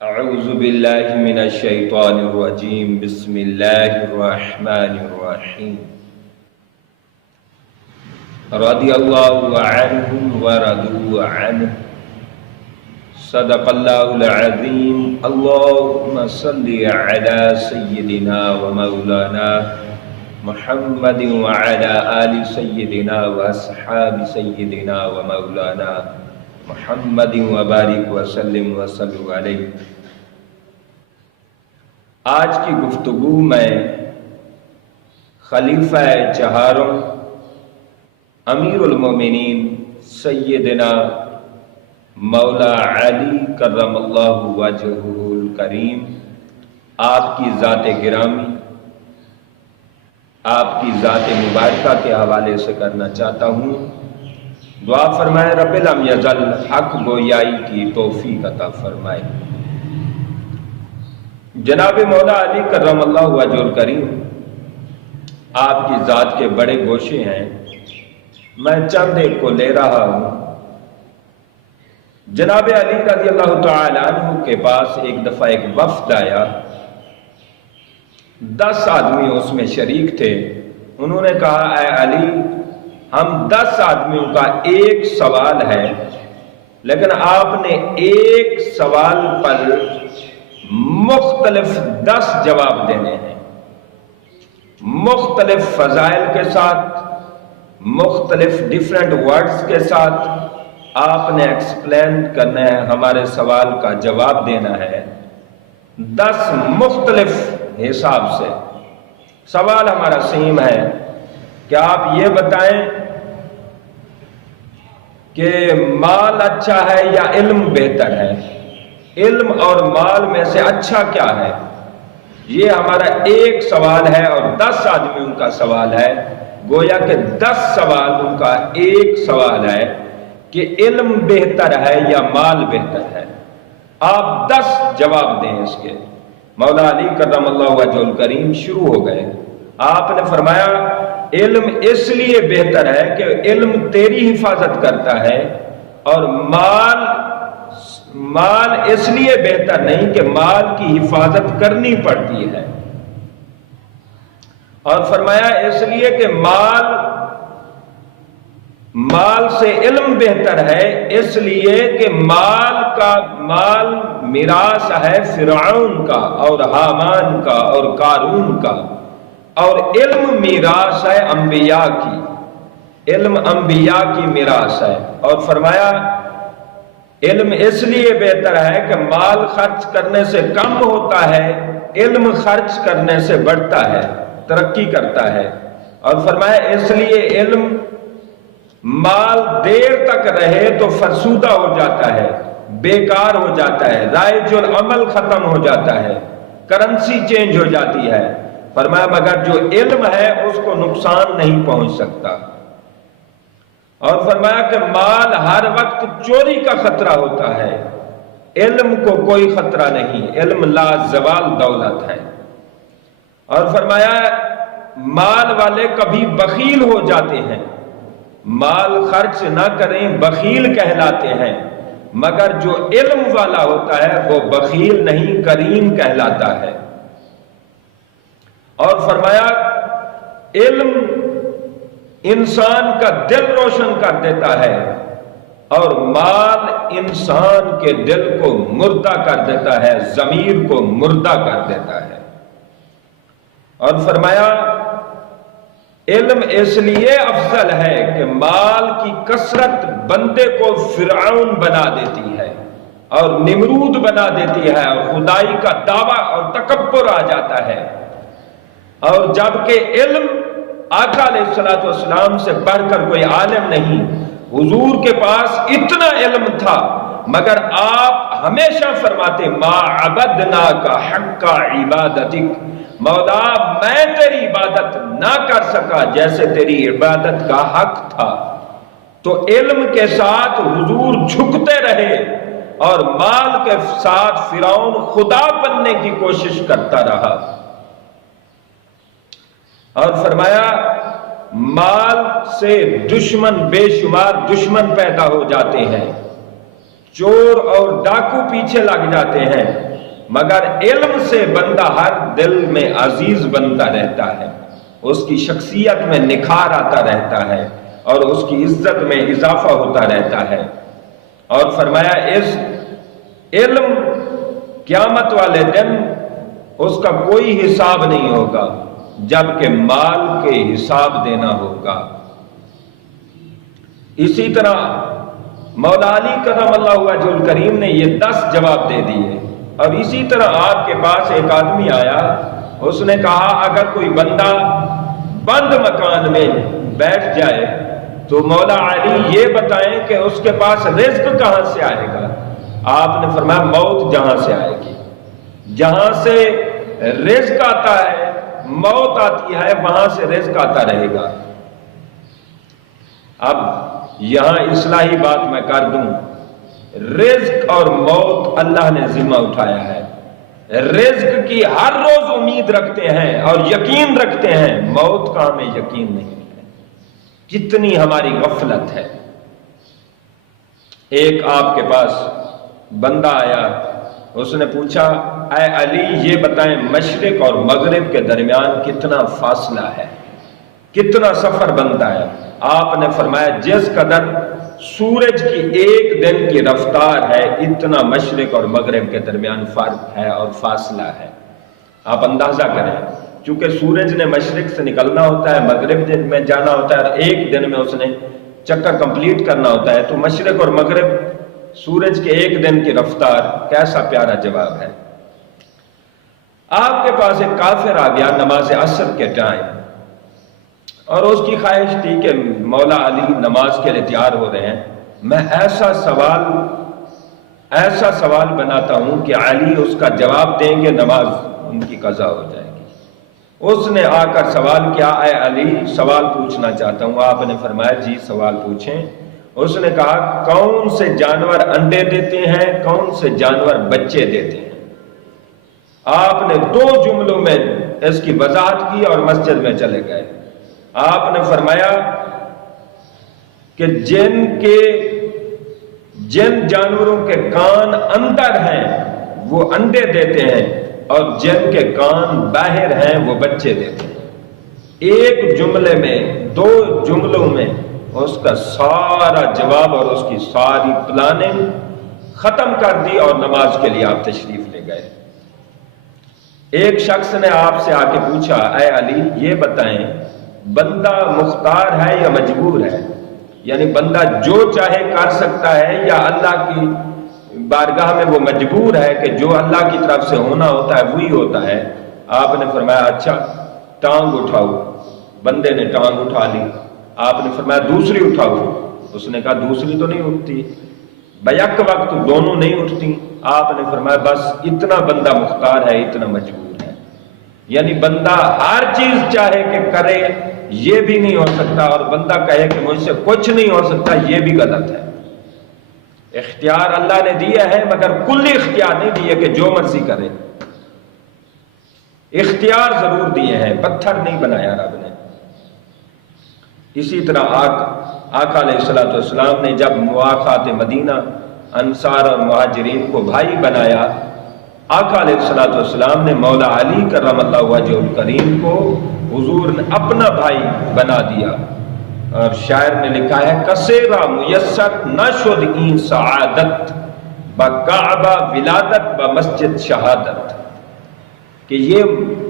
اعوذ باللہ من الشیطان الرجیم بسم اللہ الرحمن الرحیم رضی اللہ عنہم ورضوا عنہ صدق اللہ العظیم اللہم صلی علی سیدنا و مولانا محمد وعلی آل سیدنا و اصحاب سیدنا و مولانا محمد وبارک وسلم وصلو علیہ۔ آج کی گفتگو میں خلیفہ چہارم امیر المومنین سیدنا مولا علی کرم اللہ وجہہ الکریم، آپ کی ذات گرامی، آپ کی ذات مبارکہ کے حوالے سے کرنا چاہتا ہوں۔ دعا فرمائے رب لم یزل حق گویائی کی توفیق عطا فرمائے۔ جناب مولا علی کرم اللہ وجہہ الکریم، آپ کی ذات کے بڑے گوشے ہیں، میں چند ایک کو لے رہا ہوں۔ جناب علی رضی اللہ تعالی عنہ کے پاس ایک دفعہ ایک وفد آیا، 10 آدمی اس میں شریک تھے۔ انہوں نے کہا اے علی، ہم 10 آدمیوں کا ایک سوال ہے، لیکن آپ نے ایک سوال پر مختلف 10 جواب دینے ہیں، مختلف فضائل کے ساتھ، مختلف ڈیفرنٹ ورڈز کے ساتھ آپ نے ایکسپلین کرنا ہے، ہمارے سوال کا جواب دینا ہے 10 مختلف حساب سے۔ سوال ہمارا سیم ہے کہ آپ یہ بتائیں کہ مال اچھا ہے یا علم بہتر ہے، علم اور مال میں سے اچھا کیا ہے؟ یہ ہمارا ایک سوال ہے اور 10 آدمیوں کا سوال ہے، گویا کہ 10 سوال ان کا ایک سوال ہے کہ علم بہتر ہے یا مال بہتر ہے۔ آپ 10 جواب دیں اس کے۔ مولا علی کرم اللہ وجہہ الکریم شروع ہو گئے۔ آپ نے فرمایا علم اس لیے بہتر ہے کہ علم تیری حفاظت کرتا ہے، اور مال اس لیے بہتر نہیں کہ مال کی حفاظت کرنی پڑتی ہے، اور فرمایا اس لیے کہ مال سے علم بہتر ہے، اس لیے کہ مال میراث ہے فرعون کا اور حامان کا اور قارون کا، اور علم میراث ہے انبیاء کی، علم انبیاء کی میراث ہے۔ اور فرمایا علم اس لیے بہتر ہے کہ مال خرچ کرنے سے کم ہوتا ہے، علم خرچ کرنے سے بڑھتا ہے، ترقی کرتا ہے۔ اور فرمایا اس لیے علم مال دیر تک رہے تو فرسودہ ہو جاتا ہے، بیکار ہو جاتا ہے، رائج العمل ختم ہو جاتا ہے، کرنسی چینج ہو جاتی ہے۔ فرمایا مگر جو علم ہے اس کو نقصان نہیں پہنچ سکتا۔ اور فرمایا کہ مال ہر وقت چوری کا خطرہ ہوتا ہے، علم کو کوئی خطرہ نہیں، علم لا زوال دولت ہے۔ اور فرمایا مال والے کبھی بخیل ہو جاتے ہیں، مال خرچ نہ کریں بخیل کہلاتے ہیں، مگر جو علم والا ہوتا ہے وہ بخیل نہیں کریم کہلاتا ہے۔ اور فرمایا علم انسان کا دل روشن کر دیتا ہے، اور مال انسان کے دل کو مردہ کر دیتا ہے، ضمیر کو مردہ کر دیتا ہے۔ اور فرمایا علم اس لیے افضل ہے کہ مال کی کثرت بندے کو فرعون بنا دیتی ہے اور نمرود بنا دیتی ہے، اور خدائی کا دعویٰ اور تکبر آ جاتا ہے۔ اور جبکہ علم آقا علیہ السلام سے بڑھ کر کوئی عالم نہیں، حضور کے پاس اتنا علم تھا، مگر آپ ہمیشہ فرماتے ما عبدناک حق عبادتک، مولا میں تیری عبادت نہ کر سکا جیسے تیری عبادت کا حق تھا۔ تو علم کے ساتھ حضور جھکتے رہے، اور مال کے ساتھ فرعون خدا بننے کی کوشش کرتا رہا۔ اور فرمایا مال سے دشمن بے شمار دشمن پیدا ہو جاتے ہیں، چور اور ڈاکو پیچھے لگ جاتے ہیں، مگر علم سے بندہ ہر دل میں عزیز بنتا رہتا ہے، اس کی شخصیت میں نکھار آتا رہتا ہے اور اس کی عزت میں اضافہ ہوتا رہتا ہے۔ اور فرمایا اس علم قیامت والے دن اس کا کوئی حساب نہیں ہوگا جبکہ مال کے حساب دینا ہوگا۔ اسی طرح مولا علی کرم اللہ وجہ الکریم نے یہ 10 جواب دے دیے۔ اور اسی طرح آپ کے پاس ایک آدمی آیا، اس نے کہا اگر کوئی بندہ بند مکان میں بیٹھ جائے تو مولا علی یہ بتائیں کہ اس کے پاس رزق کہاں سے آئے گا؟ آپ نے فرمایا موت جہاں سے آئے گی، جہاں سے رزق آتا ہے موت آتی ہے، وہاں سے رزق آتا رہے گا۔ اب یہاں اصلاحی بات میں کر دوں، رزق اور موت اللہ نے ذمہ اٹھایا ہے۔ رزق کی ہر روز امید رکھتے ہیں اور یقین رکھتے ہیں، موت کا ہمیں یقین نہیں ہے۔ کتنی ہماری غفلت ہے۔ ایک آپ کے پاس بندہ آیا، اس نے پوچھا اے علی یہ بتائیں مشرق اور مغرب کے درمیان کتنا فاصلہ ہے، کتنا سفر بنتا ہے؟ آپ نے فرمایا جس قدر سورج کی ایک دن کی رفتار ہے اتنا مشرق اور مغرب کے درمیان فرق ہے اور فاصلہ ہے۔ آپ اندازہ کریں، چونکہ سورج نے مشرق سے نکلنا ہوتا ہے، مغرب میں جانا ہوتا ہے اور ایک دن میں اس نے چکر کمپلیٹ کرنا ہوتا ہے، تو مشرق اور مغرب سورج کے ایک دن کی رفتار، کیسا پیارا جواب ہے۔ آپ کے پاس ایک کافر آ گیا نماز عصر کے ٹائم، اور اس کی خواہش تھی کہ مولا علی نماز کے لیے تیار ہو رہے ہیں، میں ایسا سوال بناتا ہوں کہ علی اس کا جواب دیں گے، نماز ان کی قضا ہو جائے گی۔ اس نے آ کر سوال کیا اے علی سوال پوچھنا چاہتا ہوں۔ آپ نے فرمایا جی سوال پوچھیں۔ اس نے کہا کون سے جانور انڈے دیتے ہیں، کون سے جانور بچے دیتے ہیں؟ آپ نے 2 جملوں میں اس کی وضاحت کی اور مسجد میں چلے گئے۔ آپ نے فرمایا کہ جن جانوروں کے کان اندر ہیں وہ انڈے دیتے ہیں اور جن کے کان باہر ہیں وہ بچے دیتے ہیں۔ ایک جملے میں 2 جملوں میں اس کا سارا جواب اور اس کی ساری پلاننگ ختم کر دی اور نماز کے لیے آپ تشریف لے گئے۔ ایک شخص نے آپ سے آ کے پوچھا اے علی یہ بتائیں بندہ مختار ہے یا مجبور ہے؟ یعنی بندہ جو چاہے کر سکتا ہے یا اللہ کی بارگاہ میں وہ مجبور ہے کہ جو اللہ کی طرف سے ہونا ہوتا ہے وہی ہوتا ہے؟ آپ نے فرمایا اچھا ٹانگ اٹھاؤ۔ بندے نے ٹانگ اٹھا لی۔ آپ نے فرمایا دوسری اٹھاؤ۔ اس نے کہا دوسری تو نہیں اٹھتی، بیک وقت دونوں نہیں اٹھتی۔ آپ نے فرمایا بس اتنا بندہ مختار ہے، اتنا مجبور ہے۔ یعنی بندہ ہر چیز چاہے کہ کرے یہ بھی نہیں ہو سکتا، اور بندہ کہے کہ مجھ سے کچھ نہیں ہو سکتا یہ بھی غلط ہے۔ اختیار اللہ نے دیا ہے مگر کلی اختیار نہیں دیے کہ جو مرضی کرے۔ اختیار ضرور دیے ہیں، پتھر نہیں بنایا رب نے۔ اسی طرح آقا علیہ الصلوۃ والسلام نے جب مواقعات مدینہ انصار اور مہاجرین کو بھائی بنایا، آقا علیہ الصلوۃ والسلام نے مولا علی کرم اللہ وجہ الکریم کو حضور نے اپنا بھائی بنا دیا۔ اور شاعر نے لکھا ہے کسیرا میسر نہ شد این سعادت بکعبہ ولادت بمسجد شہادت، کہ یہ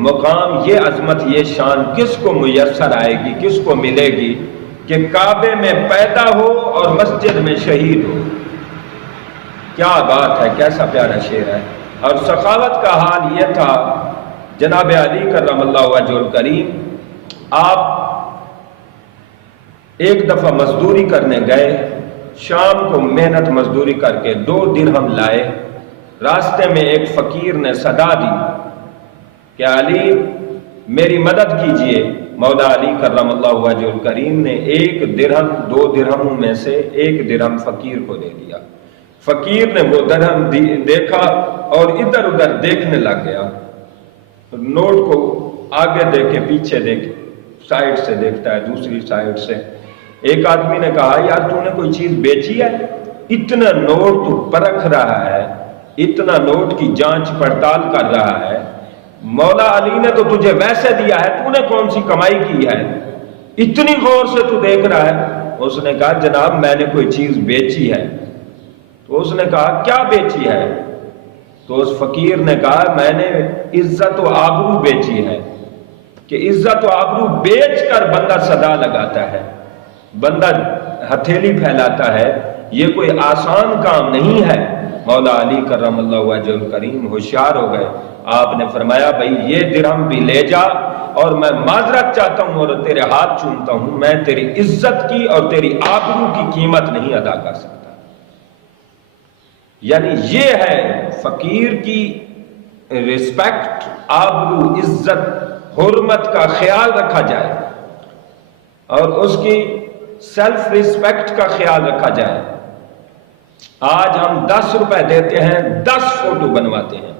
مقام، یہ عظمت، یہ شان کس کو میسر آئے گی، کس کو ملے گی کہ کعبے میں پیدا ہو اور مسجد میں شہید ہو۔ کیا بات ہے، کیسا پیارا شعر ہے۔ اور سخاوت کا حال یہ تھا جناب علی کرم اللہ وجہ الکریم، آپ ایک دفعہ مزدوری کرنے گئے، شام کو محنت مزدوری کر کے 2 درہم لائے۔ راستے میں ایک فقیر نے صدا دی کہ علی میری مدد کیجئے۔ مولا علی کرم اللہ وجہ الکریم نے 1 درہم 2 درہموں میں سے 1 درہم فقیر کو دے دیا۔ فقیر نے وہ درہم دیکھا اور ادھر ادھر دیکھنے لگ گیا، نوٹ کو آگے دیکھے پیچھے دیکھے، سائیڈ سے دیکھتا ہے دوسری سائیڈ سے۔ ایک آدمی نے کہا یار تو نے کوئی چیز بیچی ہے؟ اتنا نوٹ تو پرکھ رہا ہے، اتنا نوٹ کی جانچ پڑتال کر رہا ہے، مولا علی نے تو تجھے ویسے دیا ہے، تو نے کون سی کمائی کی ہے، اتنی غور سے تو دیکھ رہا ہے؟ اس نے کہا جناب میں نے کوئی چیز بیچی ہے۔ تو اس نے کہا کیا بیچی ہے؟ تو اس فقیر نے کہا میں نے عزت و آبرو بیچی ہے، کہ عزت و آبرو بیچ کر بندہ صدا لگاتا ہے، بندہ ہتھیلی پھیلاتا ہے، یہ کوئی آسان کام نہیں ہے۔ مولا علی کرم اللہ وجہ الکریم ہوشیار ہو گئے، آپ نے فرمایا بھائی یہ درہم بھی لے جا، اور میں معذرت چاہتا ہوں اور تیرے ہاتھ چومتا ہوں، میں تیری عزت کی اور تیری آبرو کی قیمت نہیں ادا کر سکتا۔ یعنی یہ ہے فقیر کی رسپیکٹ، آبرو، عزت، حرمت کا خیال رکھا جائے، اور اس کی سیلف ریسپیکٹ کا خیال رکھا جائے۔ آج ہم 10 روپے دیتے ہیں، 10 فوٹو بنواتے ہیں،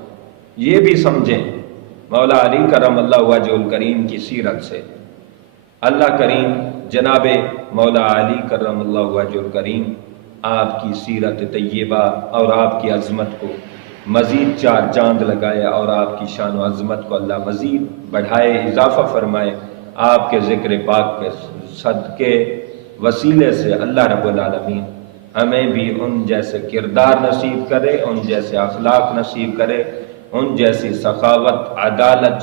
یہ بھی سمجھیں مولا علی کرم اللہ وجہ الکریم کی سیرت سے۔ اللہ کریم جناب مولا علی کرم اللہ وجہ الکریم آپ کی سیرت طیبہ اور آپ کی عظمت کو مزید 4 چاند لگائے، اور آپ کی شان و عظمت کو اللہ مزید بڑھائے، اضافہ فرمائے۔ آپ کے ذکر پاک کے صدقے وسیلے سے اللہ رب العالمین ہمیں بھی ان جیسے کردار نصیب کرے، ان جیسے اخلاق نصیب کرے، ان جیسی سخاوت، عدالت